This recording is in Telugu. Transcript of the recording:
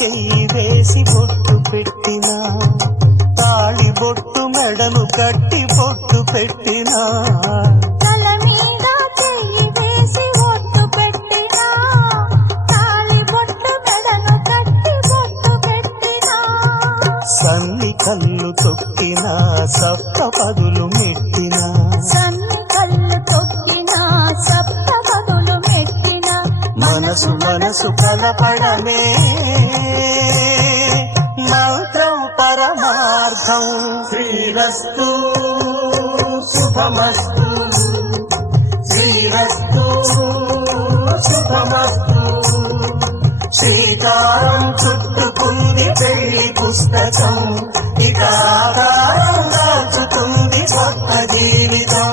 చెయ్యి వేసి బొట్టు పెట్టినా, తాళి బొట్టు మెడను కట్టి బొట్టు పెట్టినా, తల మీద చెయ్యి వేసి బొట్టు పెట్టినా, తాళి బొట్టు మెడను కట్టి బొట్టు పెట్టినా, సన్ని కళ్ళు తొక్కినా సప్త పదులు మెట్టినా, సన్ని కళ్ళు తొక్కినా సప్త పదులు మెట్టినా, మనసు మనసు కలపడమే మంత్రం పరమార్థం. శ్రీరస్తు శుభమస్తు, శ్రీరస్తు శుభమస్తు. శ్రీకారం చుట్టుకుంది పెళ్లి పుస్తకం, ఇక ఆకారం దాచుతుంది కొత్త జీవితం.